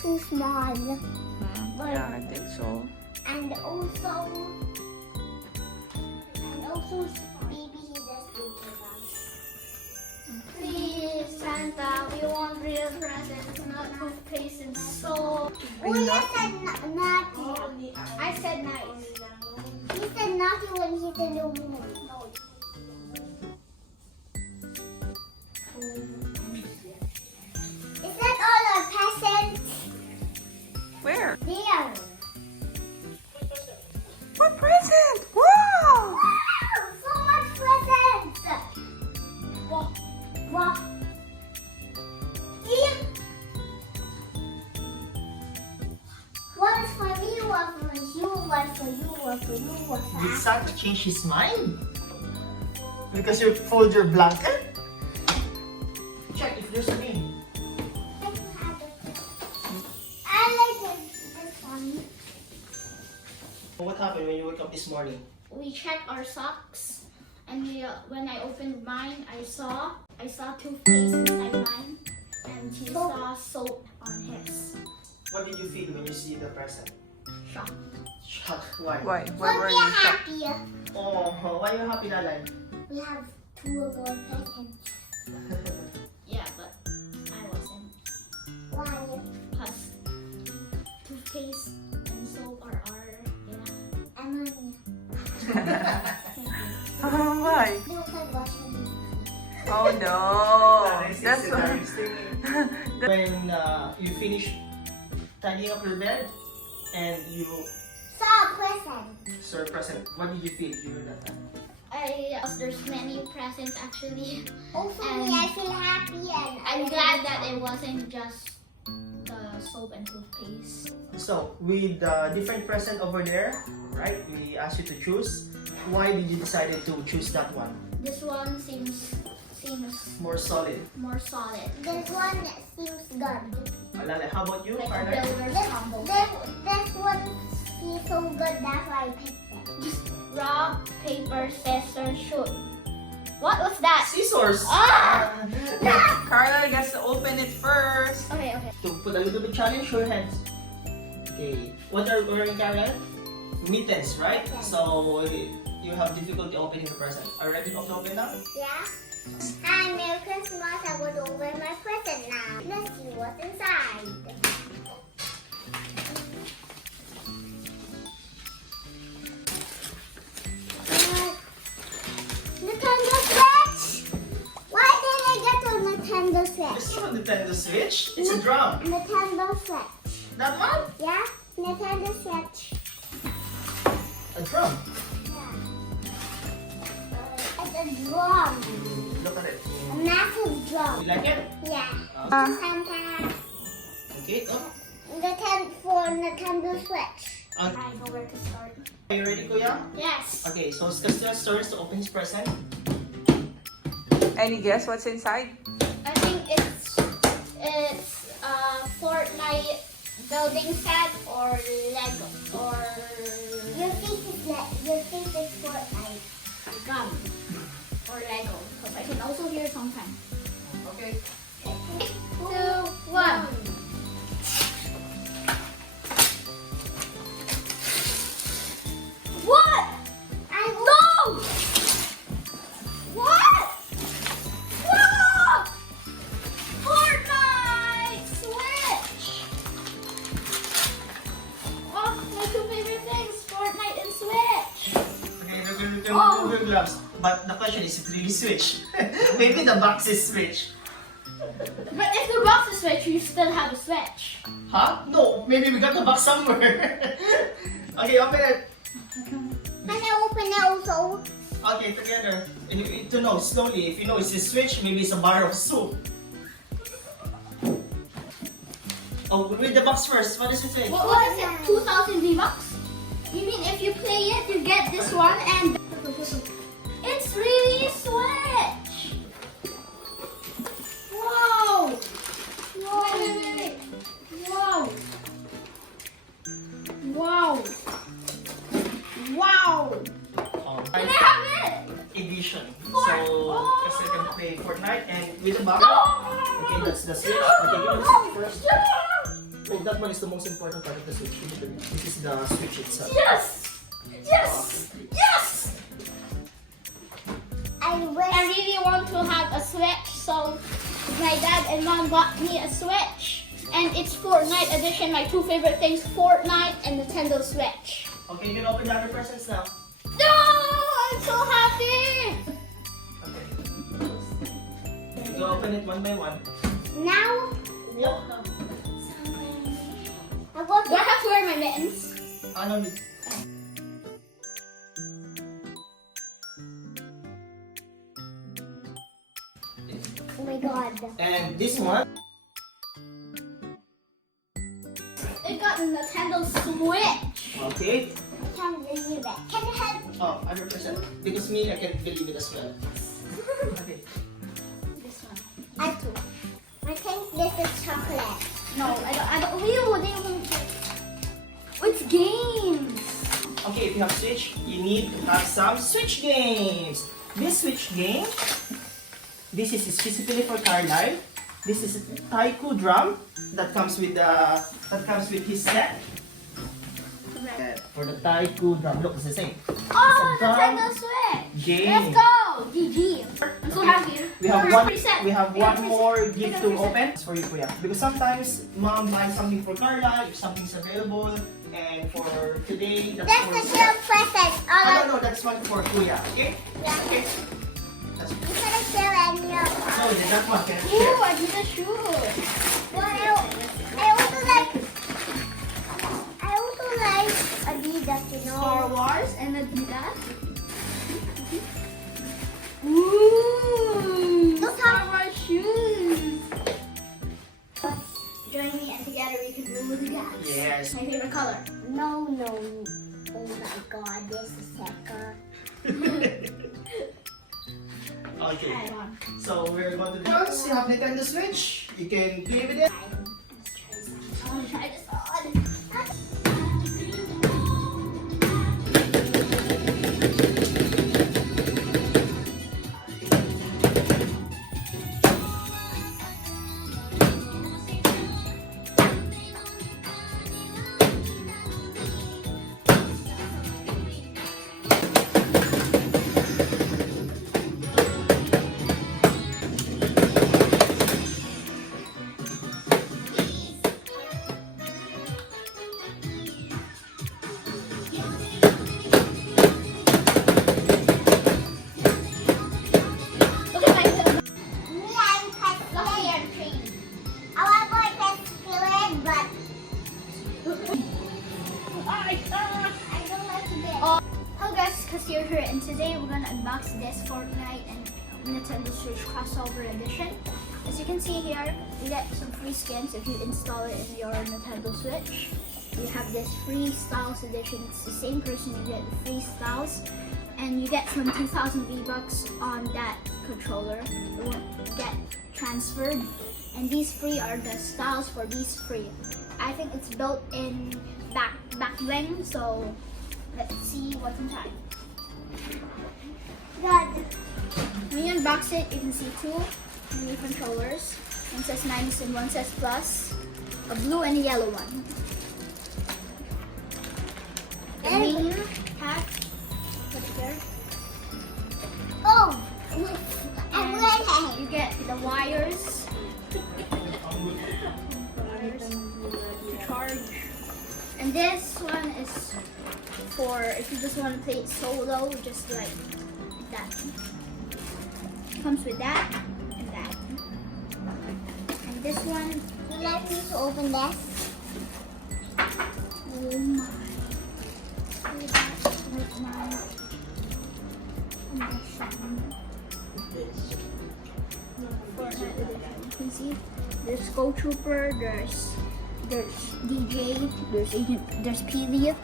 too small. Yeah, I think so. And also, baby, he does good for us. Please, Santa, we want real presents, not toothpaste and soap. Oh, you said naughty. I said nice. He said naughty when he's in the room. No. Is that all our presents? Where? There. What present? Wow! Wow, so much presents. Wow. Wow. See? One is for me, one for you, one for you, one for you, one for Did us. Santa change his mind? Because you fold your blanket? Check if there's a name. I like this one. What happened when you woke up this morning? We checked our socks, and when I opened mine, I saw toothpaste inside mine, and he saw soap on his. What did you feel when you see the present? Shock. Shock. Why? Why? But Why were we you are shocked? happy. Oh, why are you happy, Lalay? We have two of our presents. Yeah, but I wasn't. Why? Because toothpaste and soap are our, and money. Why? Look at washing. Oh no! That's why. When you finish tidying up your bed and you Saw a present. saw a present, what did you feel during that time? There's many presents actually. Also, And me, I feel happy and I'm glad that it wasn't just the soap and toothpaste. So, with the different present over there, right? We asked you to choose. Why did you decide to choose that one? This one seems More solid. more solid. this one seems good. Lalay, how about you, Like a partner? builder's combo. This one seems so good, that's why I picked it. Rock, paper, scissors, shoot. What was that? Scissors! Ah! Carla gets to open it first. Okay, okay. To put a little bit challenge, show your hands. Okay. What are you wearing, Carla? Mittens, right? Yes. So, you have difficulty opening the present. Are you ready to open now? Yeah? Hi, Merry Christmas. I will open my present now. Let's see what's inside. Nintendo Switch! Why did I get a Nintendo It's Switch? not a Nintendo Switch. It's a drum. Nintendo Switch. That one? Yeah? Nintendo Switch. A drum. Yeah. It's a drum. Look at it. A massive You drum. like it? Yeah. Uh, Santa. Okay. Oh. For Nintendo Switch. I know where to start. Are you ready, Kuya? Yes. Okay, so it's Castiel's turn to open his present. Any guess what's inside? I think it's Fortnite building set or Lego or Your face is Fortnite. gum or Lego. Because I can also hear sometimes. Okay. 2, 1. What? No! What? No! Fortnite Switch! Oh, my two favorite things, Fortnite and Switch. Okay, look at Oh. your gloves. But the question is, if it really Switch? Maybe the box is Switch. But if the box is Switch, you still have a Switch. Huh? No, maybe we got the box somewhere. Okay, open it. Can I open it also? Okay, together. And you need to know slowly. If you know it's a Switch, maybe it's a bar of soup. Oh, read the box first. What does it say? What is it? 2,000 V-Bucks? You mean if you play it, you get this one and... It's really Switch! Wow! Wait. Wow! Wow! Wow! Can I have it? Edition. Fort- So, Oh. kasi can play Fortnite and with the box. No! Okay, that's the Switch. Okay, give me the Switch first. Oh, that one is the most important part of the switch. This is the switch itself. Yes! Yes! Yes! I I really want to have a Switch, so my dad and mom got me a Switch. And it's Fortnite edition. My two favorite things, Fortnite and Nintendo Switch. Okay, you can open the other presents now. No! I'm so happy! Okay. You open it one by one. now Yep. I want Do I have to wear my mittens? No need. Oh my god. And this one. It got the Nintendo Switch. Okay. I can't believe it. Can you help? Oh, 100%. Because me, I can't believe it as well. Okay. This one. I do. I think this is chocolate. No, I don't. Ew, they won't. It's games. Okay, if you have Switch, you need to have some Switch games. This Switch game, this is specifically for Carlisle. This is a taiko drum that comes with his set. For the taiko drum, look, it's the same. Oh, It's a Nintendo drum Switch. game. Let's go. GG. I'm so happy. We have First one. preset. We have one more gift to Preset. open. It's for you, Kuya. Because sometimes mom buys something for Carla if something's available, and for today that's That's for. the real present. No, that's one for Kuya. Okay. Yeah. Okay. That's. You couldn't share any of No, that one can Ooh, share. Adidas shoes. Well, I also like Adidas, you Star know. Wars and Adidas. Ooh, Look Star Wars shoes. Join me and together we can remove the gas. Yes. My favorite color. No. Oh my god, this is second. Okay. Try it on. So we're going to dance. You have Nintendo Switch. You can play with it. Let's try this on. I want to try this on. Look at my foot. Me, I'm Look at Pascal. your train. I want to Pascal, but I don't like to get. Hello guys, Cassia here, and today we're gonna unbox this Fortnite and Nintendo Switch crossover edition. As you can see here, you get some free skins if you install it in your Nintendo Switch. You have this free Styles edition. It's the same person, you get the free Styles, and you get some 2,000 V-Bucks on that controller. It won't get transferred, and these free are the styles for these free. I think it's built in back bling, so let's see what's inside. God. When you unbox it, you can see two new controllers. One says minus and one says plus. A blue and a yellow one. The main pack, what's here? Oh, I'm ready. You get the wires to charge. And this one is for if you just want to play it solo, just like that. Comes with that and that. And this one, Would you like me to open this? oh my. See that with my connection. Fortnite edition. You can see there's Go Trooper, there's DJ, there's Agent, there's Peely,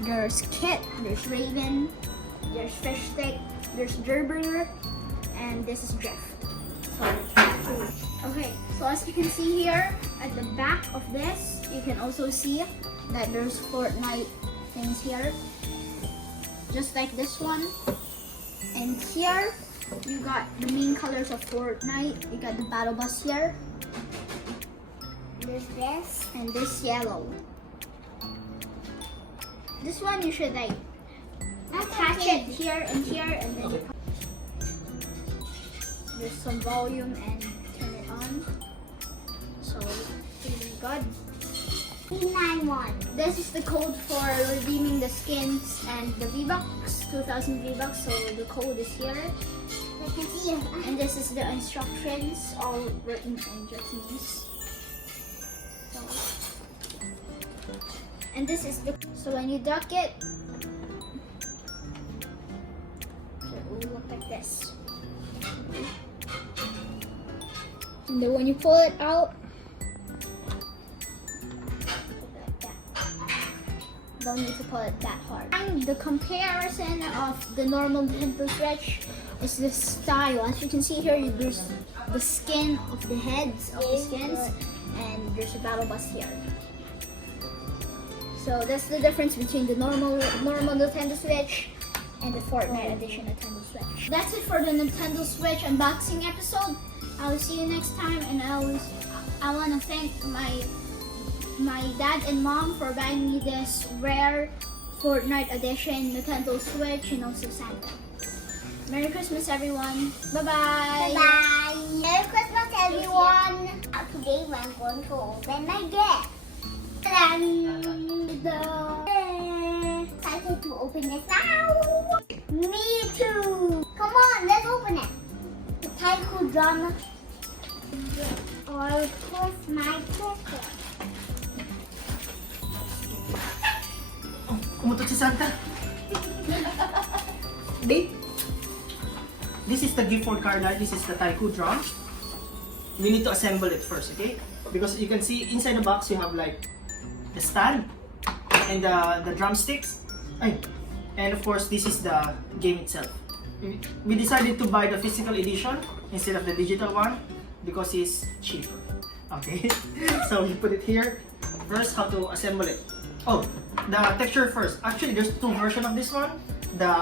there's Kit, there's Raven, there's Fish Stick, there's Gerbringer, and this is Drift. Okay, so as you can see here at the back of this, you can also see that there's Fortnite things here, just like this one. And here you got the main colors of Fortnite. You got the battle bus here. There's this. and this yellow. This one you should like attach it here and here, and then you there's some volume and turn it on. So really good. 391. This is the code for redeeming the skins and the V-Bucks, 2,000 V-Bucks. So the code is here, I can see it. and this is the instructions, all written in Japanese. So, and this is the so when you duck it, it will look like this. And then when you pull it out, like that. Don't need to pull it that hard. And the comparison of the normal Nintendo Switch is the style. As you can see here, there's the skin of the heads of the skins, and there's a battle bus here. So that's the difference between the normal Nintendo Switch and the Fortnite edition Nintendo Switch. That's it for the Nintendo Switch unboxing episode. I will see you next time, and I want to thank my dad and mom for buying me this rare Fortnite edition Nintendo Switch, and also Santa. Merry Christmas, everyone. Bye-bye. Bye-bye. Merry Christmas, everyone. Today I'm going to open my gift. Excited to open this now. Me too. Come on, let's open it. The Taiko drum. Or push my present. Oh, umutot si Santa. Di? This is the gift for Carla. This is the taiko drum. We need to assemble it first, okay? Because you can see inside the box you have like the stand and the drumsticks. Ay. And of course, this is the game itself. We decided to buy the physical edition instead of the digital one because it's cheaper. Okay? So we put it here. First, how to assemble it. Oh, the texture first. Actually, there's two versions of this one. The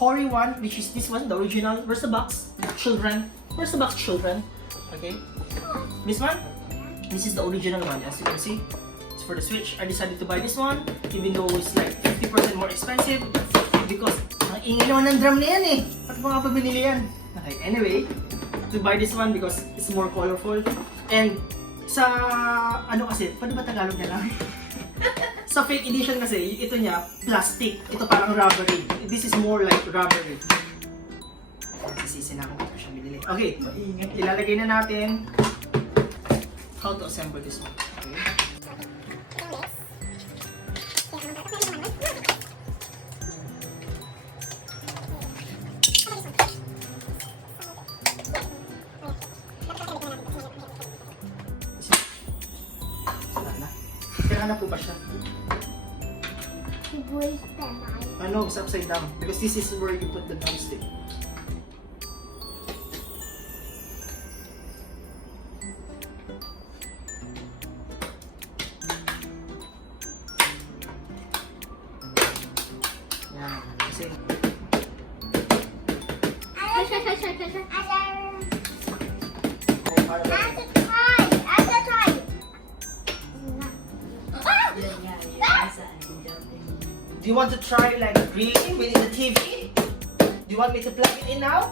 Hori one, which is this one, the original. Where's the box? Children. Where's the box, children? Okay. This one? This is the original one, as you can see. It's for the Switch. I decided to buy this one, even though it's like 50% more expensive. Because, ang ingay naman ng drum na yan eh. At mga pabinili yan. Okay, anyway, to buy this one because it's more colorful. And sa, ano kasi, paano ba Tagalog na lang? Sa fake edition kasi, ito niya, plastic. Ito parang rubbery. This is more like rubbery. Sisisi na ako kung siya binili. Okay, ilalagay na natin how to assemble this one. Okay. Kaya na po ba siya? You break the knife. No, it's upside down. Because this is where you put the drumstick. Yeah, kasi... I have to try. Do you want to try like grilling within the TV? Do you want me to plug it in now?